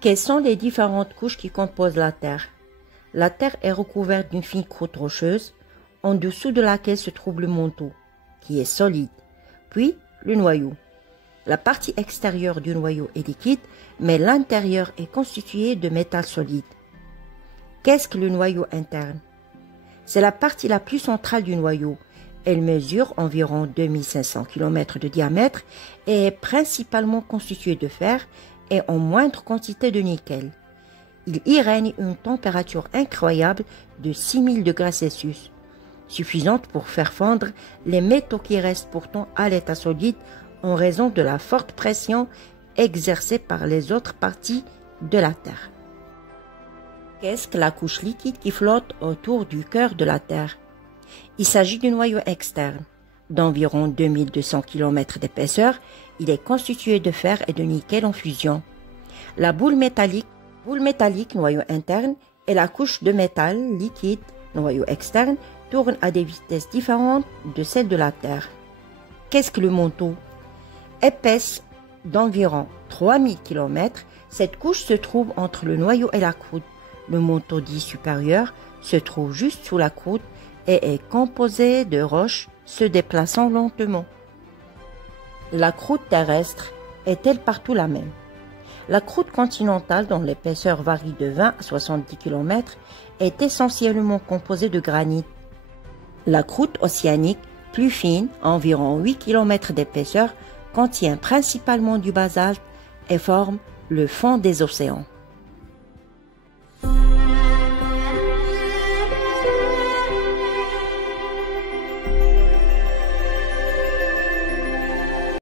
Quelles sont les différentes couches qui composent la Terre? La Terre est recouverte d'une fine croûte rocheuse, en dessous de laquelle se trouve le manteau, qui est solide, puis le noyau. La partie extérieure du noyau est liquide, mais l'intérieur est constitué de métal solide. Qu'est-ce que le noyau interne? C'est la partie la plus centrale du noyau. Elle mesure environ 2500 km de diamètre et est principalement constituée de fer et en moindre quantité de nickel. Il y règne une température incroyable de 6000 degrés Celsius, suffisante pour faire fondre les métaux qui restent pourtant à l'état solide en raison de la forte pression exercée par les autres parties de la Terre. Qu'est-ce que la couche liquide qui flotte autour du cœur de la Terre? Il s'agit du noyau externe. D'environ 2200 km d'épaisseur, il est constitué de fer et de nickel en fusion. La boule métallique, noyau interne, et la couche de métal liquide, noyau externe, tournent à des vitesses différentes de celles de la Terre. Qu'est-ce que le manteau? Épaisse d'environ 3000 km, cette couche se trouve entre le noyau et la croûte. Le manteau dit supérieur se trouve juste sous la croûte et est composé de roches se déplaçant lentement. La croûte terrestre est-elle partout la même? La croûte continentale, dont l'épaisseur varie de 20 à 70 km, est essentiellement composée de granit. La croûte océanique, plus fine, environ 8 km d'épaisseur, contient principalement du basalte et forme le fond des océans.